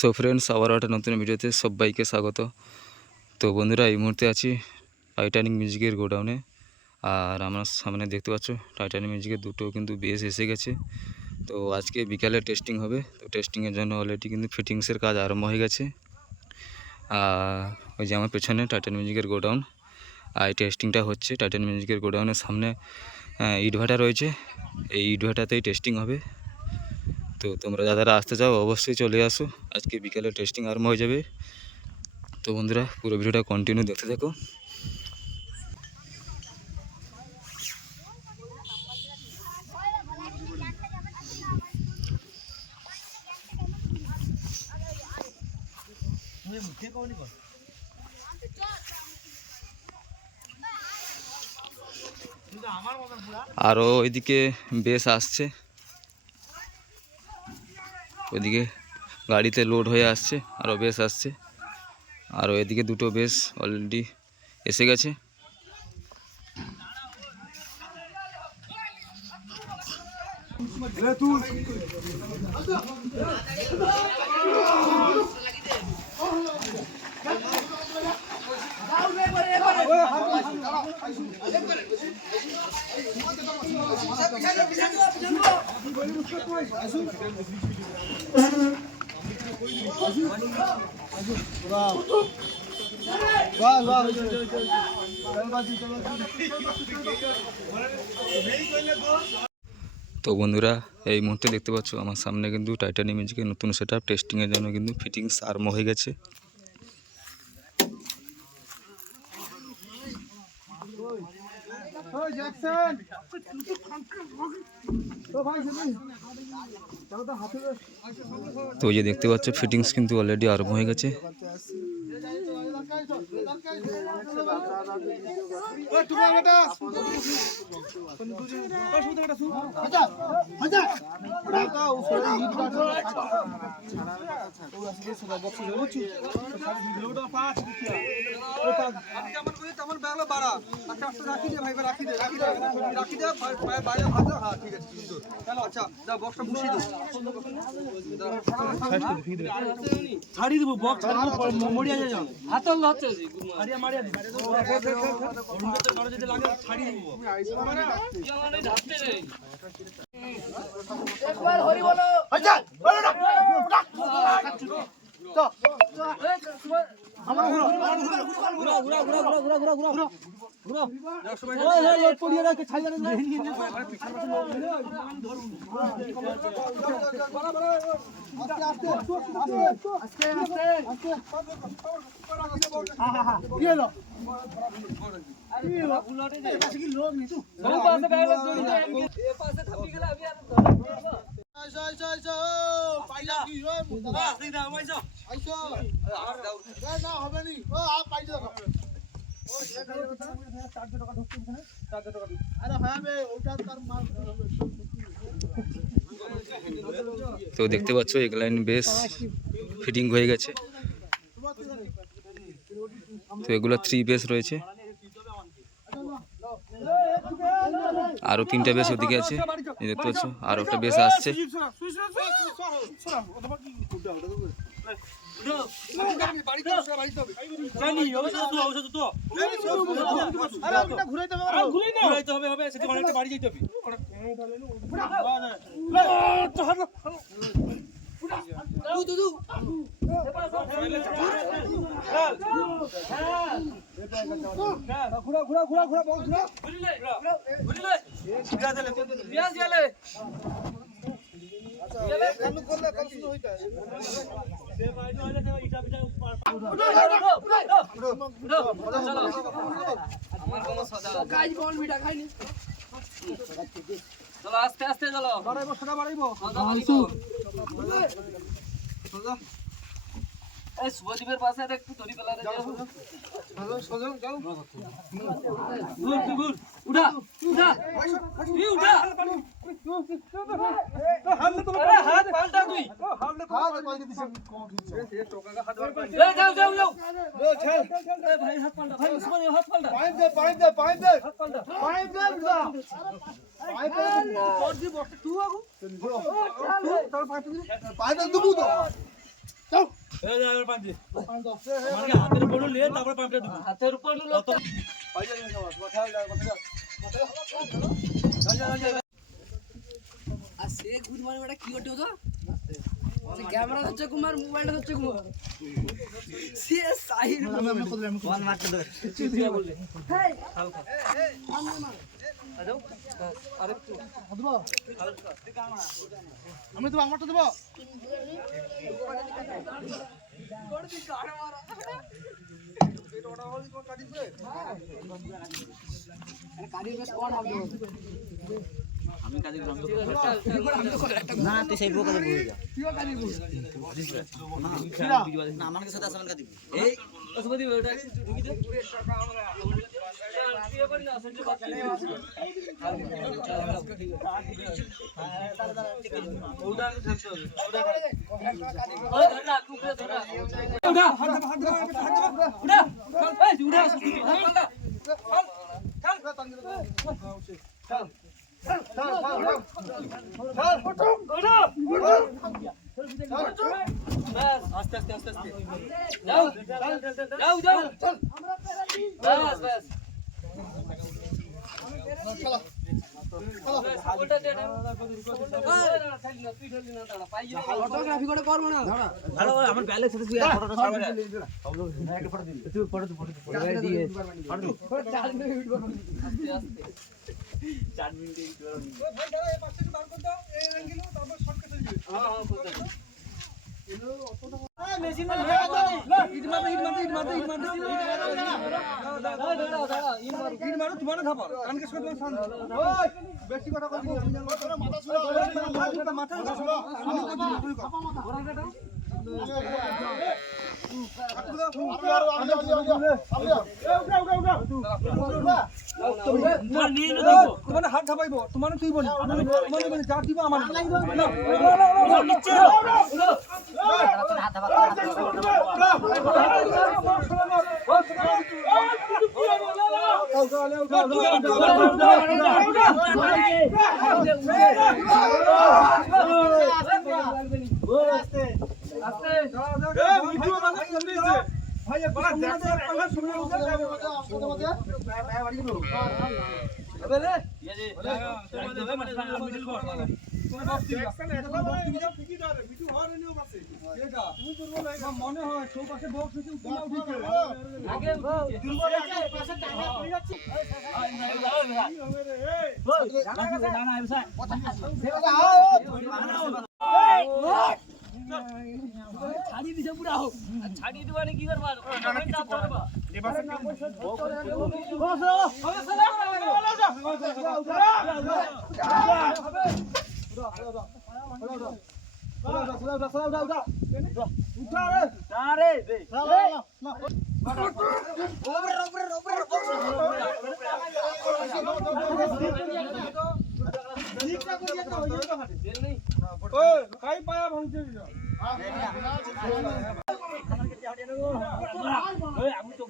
So friends, আবার একটা নতুন ভিডিওতে সবাইকে স্বাগত। তো বন্ধুরা, এই মুহূর্তে আছি টাইটানিক মিউজিকের গোডাউনে। আর আমার সামনে দেখতে পাচ্ছ টাইটানিক মিউজিকের দুটো কিন্তু বেস এসে গেছে। তো আজকে বিকালে টেস্টিং হবে। তো টেস্টিংয়ের জন্য অলরেডি কিন্তু ফিটিংসের কাজ আরম্ভ হয়ে গেছে। আর ওই যে আমার পেছনে টাইটানিক মিউজিকের গোডাউন, আর এই টেস্টিংটা হচ্ছে টাইটানিক মিউজিকের গোডাউনের সামনে ইটভাটা রয়েছে। এই ইটভাটাতেই টেস্টিং হবে। তো তোমরা যারা আসতে চাও অবশ্যই চলে আসো, আজকে বিকালে টেস্টিং আরম্ভ হয়ে যাবে। তো বন্ধুরা, পুরো ভিডিওটা কন্টিনিউ দেখতে থাকো। আরও ওইদিকে বেশ আসছে, ওইদিকে গাড়িতে লোড হয়ে আসছে, আরও বেশ আসছে। আর এদিকে দুটো বেশ অলরেডি এসে গেছে। তো বন্ধুরা, এই মুহূর্তে দেখতে পাচ্ছ আমার সামনে কিন্তু টাইটানিক মিউজিকের নতুন সেট আপ টেস্টিংয়ের জন্য কিন্তু ফিটিংস আরম্ভ হয়ে গেছে। তো এই যে দেখতে পাচ্ছ ফিটিংস কিন্তু অলরেডি আরম্ভ হয়ে গেছে। ছাড়ি দেবো বক্স মরিয়া যায় হাতল হচ্ছে মারিয়া মারিয়া যদি লাগে ছাড়ি দেবো একবার হরি বলো আচ্ছা বলো না তো আমার ঘুরো ঘুরো ঘুরো ঘুরো ঘুরো ঘুরো ঘুরো ঘুরো ওই পড়িয়ে রাখে ছাইয়া না আস্তে আস্তে আস্তে আস্তে হ্যাঁ হ্যাঁ কি হলো কি হলো বুলাটে যে কাছে কি লোক নেই তো সব পাশে বাইরে দড়ি যায় এ পাশে থাপি গেল আমি আর আইসো আইসো আইসো পাইলা কি রে মুতা সিধা আইসো আইসো আর দাও না হবে নি ও আ পাইছো ও 400 টাকা ঢুকছে এখানে 400 টাকা আরে হবে ওটা তার মাল হবে। তো দেখতে পাচ্ছ এক লাইন বেশ ফিটিং হয়ে গেছে। তো এগুলো 3 বেস রয়েছে, আরও 3টা বেস ওদিকে আছে দেখতে পাচ্ছ, আর একটা বেস আসছে। ঘুরা ঘুরা ঘুরা ঘুরা বল ঘুরা ঘুরিলে ঘুরা দিলে রিয়াজ গেলে গেলে কালু করলে কাল শুরু হইতা সে বাইরে হইলে তো ইটা বিটা আমার কোন সাদা কাজ কোন বিটা খাইনি চলো আস্তে আস্তে চলো বাড়াইবো সদা বাড়াইবো সোজা এই সুবদীপের পাশে একটু ধরি পেলা দে যাও সোজা যাও গুড গুড উঠা উঠা এই উঠা হামলে তো হাত পাল্টা তুই হামলে তো হাত পাল্টা দিছিস কোন দিছিস এ টোকাকা হাত পাল্টা এই যাও যাও যাও ও চল এই ভাই হাত পাল্টা ভাই সুবদীপ হাত পাল্টা পাইপ দে হাত পাল্টা পাইপ দে বুঝা পাইপ দে তোর দি বক্স তুই আগু তোর পাইপ দে দুবু তো যাও হাতের উপর লোক আর সে গুড মানে ওটা কি ওঠে তো ক্যামেরা হচ্ছে কুমার মোবাইলটা হচ্ছে কুমার সে সাইড ওয়ান মারতে দে চুদিয়া বলে হেই হালকা আরেকটু দেব হালকা আমি তো আমারটা দেব করে দি গাড় মারা এটা ওটা বলি কোন কাটিছে আরে কাটি বেশ কোন হবে আমি কাজে গ্রাম না তুই সেই বোকা দিয়ে যা তুইও কাজে না আমাকে সাথে আসমান কাটি এই ওসবদি ওটা ঢুকি দে তুই করে না সঞ্জয় বাদ দে ওটা আমি থামতে হবে ওই ধর না কুকুরে ধর না উড়া হাত উড়া এই উড়া চল আস্তে আস্তে আস্তে আস্তে যাও যাও যাও বাস বাস ফটোগ্রাফি করে করবো না ভালো আমার ব্যালেন্স আছে তুই ফটোটা ছাড়বে না একটা ফটো দিবি তুই ফটো দিয়ে ফটো 4 মিনিট আস্তে আস্তে 4 মিনিট ওই ভাই দাঁড়া এই পাশে বার কর দাও এই অ্যাঙ্গেলে তারপর শর্টকাট হয়ে যাবে হ্যাঁ হ্যাঁ করতে এলো অতটা মেশিন না ইট মারো তোমার খাবার কানকে সব শান্ত ওই বেশি কথা কইবি মাথা ছুড়া মাথা ছুড়া তোমার হাত ধাপাইব তোমার তুই বলি তোমার যা দিব আমার নিচে মনে হয় সব পাশে বক্স ছাড়িয়ে দিছে পুরা ছাড়িয়ে দিবানে কি করবা কাই পায়া ভাঙছে আমি চোখ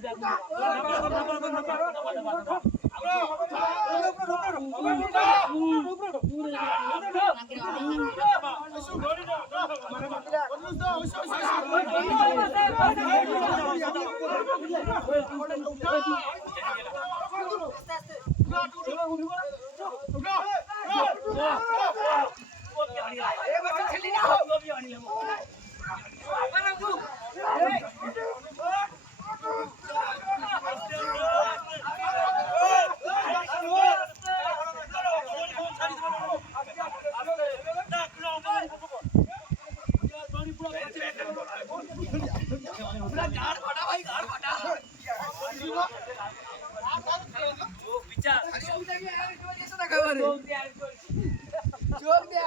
চোখ দিয়ে